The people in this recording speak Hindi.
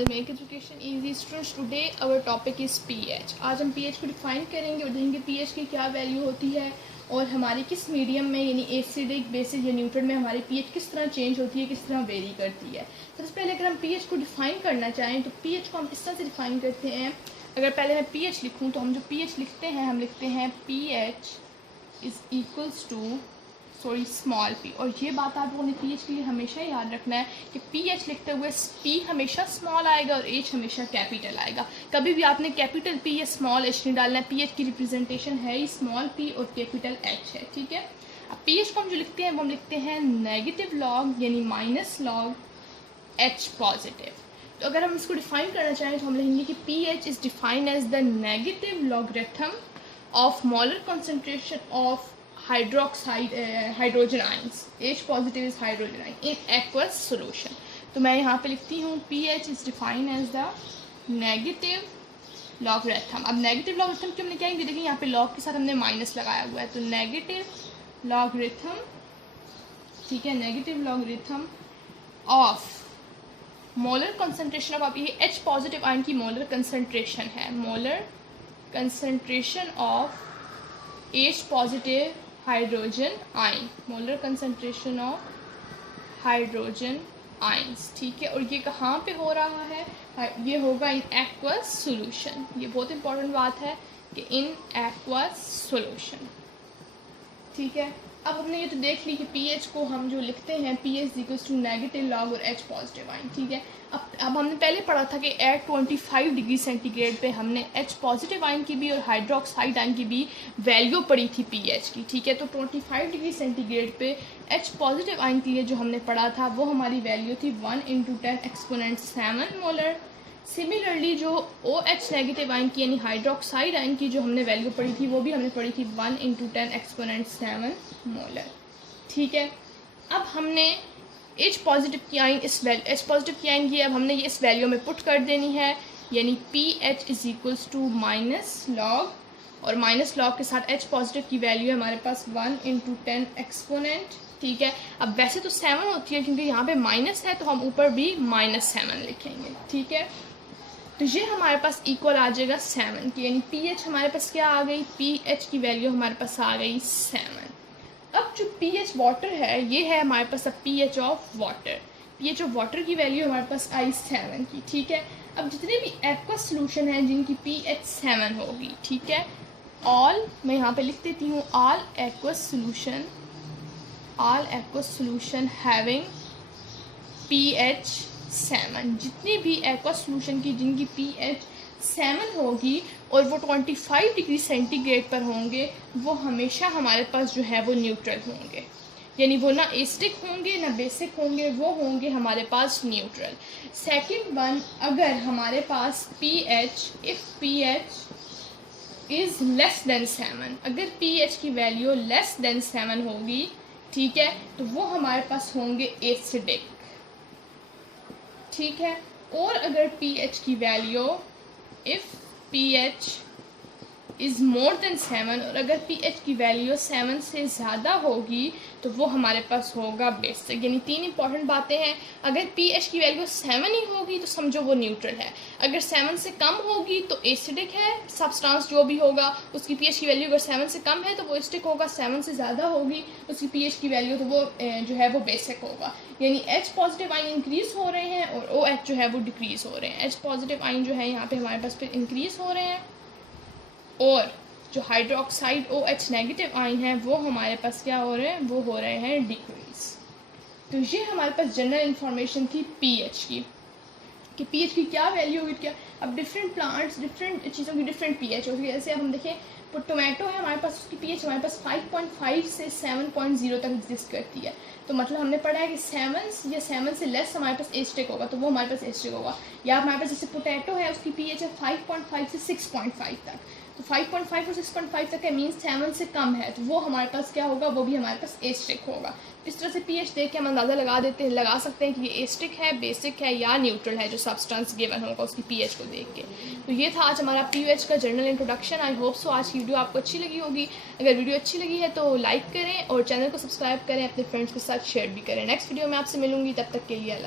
Channel make education easy students. Today our topic is pH. आज हम पीएच को डिफाइन करेंगे और देखेंगे पीएच की क्या वैल्यू होती है और हमारी किस मीडियम में यानी एसिडिक, बेसिक या न्यूट्रल में हमारी पीएच किस तरह चेंज होती है, किस तरह वेरी करती है। सबसे पहले अगर हम पीएच को डिफाइन करना चाहें तो पीएच को हम इस तरह से डिफाइन करते हैं। अगर पहले मैं पीएच लिखूँ तो हम जो पीएच लिखते हैं हम लिखते हैं pH is equals to small P. और ये बात आप लोगों ने पीएच के लिए हमेशा याद रखना है कि पीएच लिखते हुए पी हमेशा स्मॉल आएगा और एच हमेशा कैपिटल आएगा। कभी भी आपने कैपिटल पी या स्मॉल एच नहीं डालना है। पीएच की रिप्रेजेंटेशन है ही स्मॉल पी और कैपिटल एच है, ठीक है। अब पीएच को हम जो लिखते हैं वो हम लिखते हैं नेगेटिव लॉग यानी माइनस लॉग एच पॉजिटिव। तो अगर हम इसको डिफाइन करना चाहें तो हम लिखेंगे कि pH is defined as the negative logarithm of molar concentration of hydrogen ions. H positive is hydrogen ion in aqueous solution. तो मैं यहाँ पे लिखती हूँ pH is defined as the negative logarithm. अब नेगेटिव लॉगरिथम क्यों हमने क्या है, देखिए यहाँ पे लॉग के साथ हमने माइनस लगाया हुआ है, तो नेगेटिव लॉगरिथम, ठीक है, negative logarithm of molar concentration of, अब ये H पॉजिटिव आयन की मोलर कंसंट्रेशन है, molar concentration of H positive hydrogen आइन, molar concentration of hydrogen ions, ठीक है। और ये कहाँ पे हो रहा है, ये होगा इन एक्वस सॉल्यूशन। ये बहुत इंपॉर्टेंट बात है कि इन एक्वस सॉल्यूशन, ठीक है। अब हमने ये तो देख ली कि पीएच को हम जो लिखते हैं pH equals to negative log और एच पॉजिटिव आइन, ठीक है। अब हमने पहले पढ़ा था कि एट 25 डिग्री सेंटीग्रेड पे हमने एच पॉजिटिव आइन की भी और हाइड्रोक्साइड आइन की भी वैल्यू पढ़ी थी पीएच की, ठीक है। तो 25 डिग्री सेंटीग्रेड पे एच पॉजिटिव आइन के लिए जो हमने पढ़ा था वो हमारी वैल्यू थी 1 × 10 एक्सपोनेंट 7 मोलर। सिमिलरली जो OH नेगेटिव आइन की यानी हाइड्रोक्साइड आइन की जो हमने वैल्यू पढ़ी थी वो भी हमने पढ़ी थी 1 × 10 एक्सपोनेंट 7 मोलर, ठीक है। अब हमने H पॉजिटिव की आइन H पॉजिटिव की आइन की अब हमने ये इस वैल्यू में पुट कर देनी है, यानी PH is equals to minus log, और माइनस लॉग के साथ H पॉजिटिव की वैल्यू है हमारे पास 1 × 10 एक्सपोनेंट, ठीक है। अब वैसे तो 7 होती है क्योंकि यहाँ पे माइनस है तो हम ऊपर भी -7 लिखेंगे, ठीक है। तो ये हमारे पास इक्वल आ जाएगा 7 की, यानी पीएच हमारे पास क्या आ गई, पीएच की वैल्यू हमारे पास आ गई 7। अब जो पीएच वाटर है ये है हमारे पास अब pH of water. PH of water की वैल्यू हमारे पास आई 7 की, ठीक है। अब जितने भी एक्वस सॉल्यूशन हैं जिनकी पीएच 7 होगी, ठीक है, ऑल, मैं यहाँ पे लिख देती हूँ all aqueous solution having pH 7, जितनी भी एक्वस सॉल्यूशन की जिनकी पीएच 7 होगी और वो 25 डिग्री सेंटीग्रेड पर होंगे वो हमेशा हमारे पास जो है वो न्यूट्रल होंगे, यानी वो ना एसिडिक होंगे ना बेसिक होंगे, वो होंगे हमारे पास न्यूट्रल। सेकंड वन, अगर हमारे पास if pH is less than 7, अगर पीएच की वैल्यू लेस देन 7 होगी, ठीक है, तो वो हमारे पास होंगे एसिडिक, ठीक है। और अगर pH की value if pH is more than 7, और अगर pH की वैल्यू 7 से ज़्यादा होगी तो वो हमारे पास होगा बेसिक। यानी 3 इंपॉर्टेंट बातें हैं, अगर pH की वैल्यू 7 ही होगी तो समझो वो न्यूट्रल है, अगर 7 से कम होगी तो एसिडिक है, सब्सटेंस जो भी होगा उसकी pH की वैल्यू अगर 7 से कम है तो वो एसिडिक होगा, 7 से ज़्यादा होगी उसकी pH की वैल्यू तो वो जो है वो बेसिक होगा। यानी H पॉजिटिव आइन इंक्रीज़ हो रहे हैं और OH जो है वो डिक्रीज़ हो रहे हैं। H पॉजिटिव आइन जो है यहाँ पे हमारे पास फिर इंक्रीज़ हो रहे हैं और जो हाइड्रोक्साइड OH नेगेटिव आइन है वो हमारे पास क्या हो रहे हैं, वो हो रहे हैं डिक्रीज़। तो ये हमारे पास जनरल इन्फॉर्मेशन थी पीएच की कि पीएच की क्या वैल्यू होगी क्या। अब डिफरेंट प्लांट्स डिफरेंट चीज़ों की डिफरेंट पीएच होती है। जैसे अब हम देखें तो टोमेटो है हमारे पास, उसकी पीएच हमारे पास 5.5 से 7.0 तक एग्जिस्ट करती है। तो मतलब हमने पढ़ा है कि 7 से लेस हमारे पास एसिडिक होगा तो वो हमारे पास एसिडिक होगा। या हमारे पास जैसे पोटैटो है उसकी पीएच है 5.5 से 6.5 तक, तो 5.5 और 6.5 तक है मीन्स 7 से कम है तो वो हमारे पास क्या होगा, वो भी हमारे पास एसिडिक होगा। इस तरह से पीएच देख के हम अंदाज़ा लगा सकते हैं कि ये एसिडिक है, बेसिक है या न्यूट्रल है, जो सब्सटेंस गिवन होगा उसकी पीएच को देख के। तो ये था आज हमारा पीएच का general introduction. I hope so आज की वीडियो आपको अच्छी लगी होगी। अगर वीडियो अच्छी लगी है तो लाइक करें और चैनल को सब्सक्राइब करें, अपने फ्रेंड्स के साथ शेयर भी करें। नेक्स्ट वीडियो में आपसे मिलूंगी, तब तक के लिए